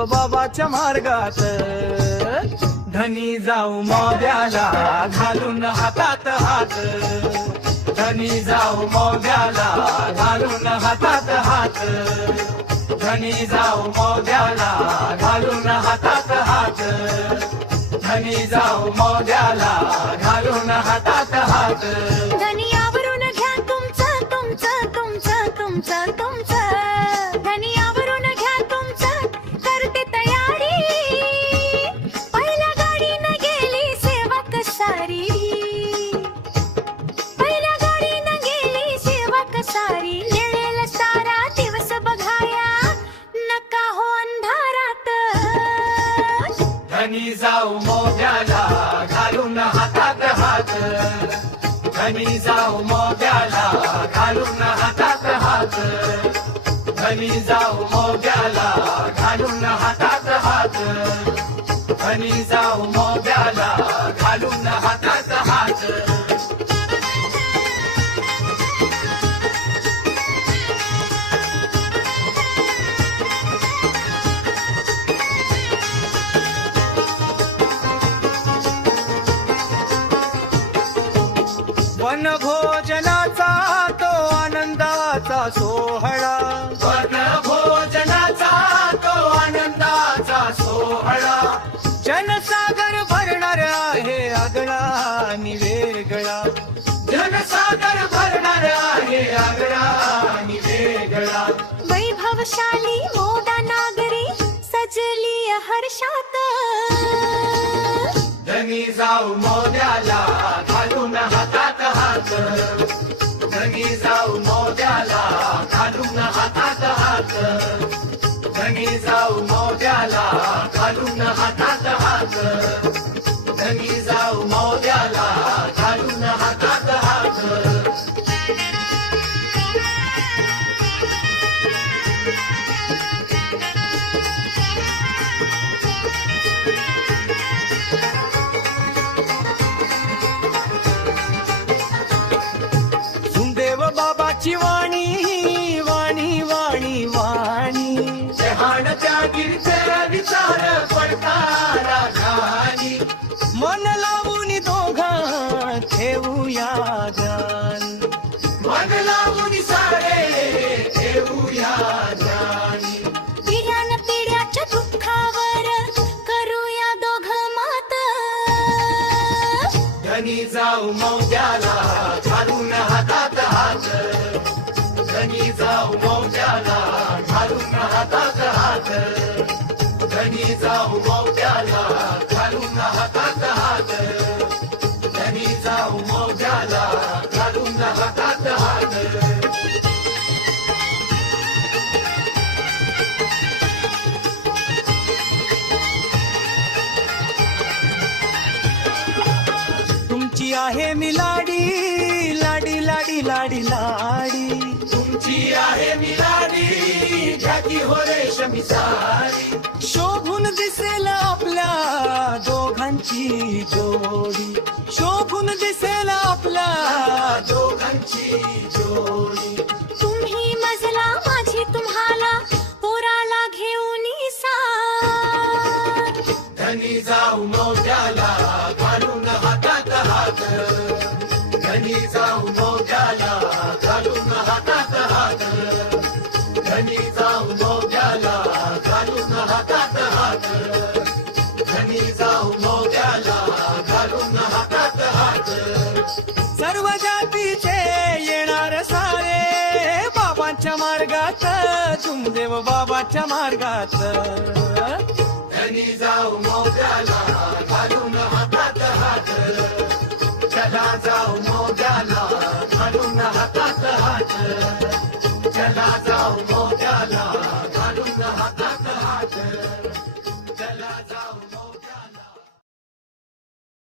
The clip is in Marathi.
तुमदेव बाबाच्या मार्गात धनी जाऊ मोद्याला घालून हातात हात धनी जाऊ मोद्याला घालून हातात हात धनी जाऊ मोद्याला घालून हातात हात धनी जाऊ मोद्याला घालून हातात हात धनियावरून घ्या तुमचं तुमचं तुमचं तुमचं तुमचं धनियावरून घ्या तुमचं करते तयारी पहिल्या गाडीनं गेली सेवक सारी पहिल्या गाडीनं गेली सेवक सारी निळेल सारा दिवस बघाया नका हो अंधारात धनी जाऊ मोद्याला घालून हातात हात धनी जाऊ मोद्याला घालून हातात हात धनी जाऊ मोद्याला घालून हातात हात धनी जाऊ मोद्याला घालून हातात हात वनभोजनाचा तो आनंदाचा सोहळा वनभोजनाचा तो आनंदाचा सोहळा जनसागर भरणार आहे आगळा आणि वेगळा जनसागर भरणार आहे आगळा आणि वेगळा वैभवशाली मोदा नागरी सजली हर्षात धनी जाऊ मोद्याला घालून हातात हात धनी जाऊ मोद्याला घालून हातात हात धनी जाऊ मोद्याला घालून हातात हात धनी जाऊ मोद्याला घालून हातात हात तुमदेव बाबाची वाणी वाणी वाणी वाणी शहाणच्या गिरते विचार पडताना घाणी मन लावून दोघा ठेवूया ध्यान मन लावून सारे ठेवूया ध्यान पिढ्यान पिढ्याच्या दुःखावर करूया दोघ मात धनी जाऊ मोद्याला घालून हातात हात धनी जाऊ मोद्याला घालून हातात हात धनी जाऊ मोद्याला घालून हातात हात धनी जाऊ मोद्याला घालून हातात हात तुमची आहे मी लाडी लाडी लाडी लाडी लाडी तुमची आहे मी लाडी घ्याकी हो रेशमी साडी शोभून दिसेल आपल्या दोघांची जोडी शोभून दिसेल आपल्या दोघांची जोडी तुम्ही मजला माझी तुम्हाला पोराला घेऊन साथ धनी जाऊ मोद्याला घालून हातात हात धनी जाऊ मोद्याला घालून हातात हात धनी जाऊ मोद्याला घालून हातात हात धनी जाऊ मोद्याला घालून हातात हात सर्व जातीचे येणार सारे बाबांच्या मार्गात तुमदेव बाबाच्या मार्गात धनी जाऊ मोद्याला घालून हातात हात चला जाऊ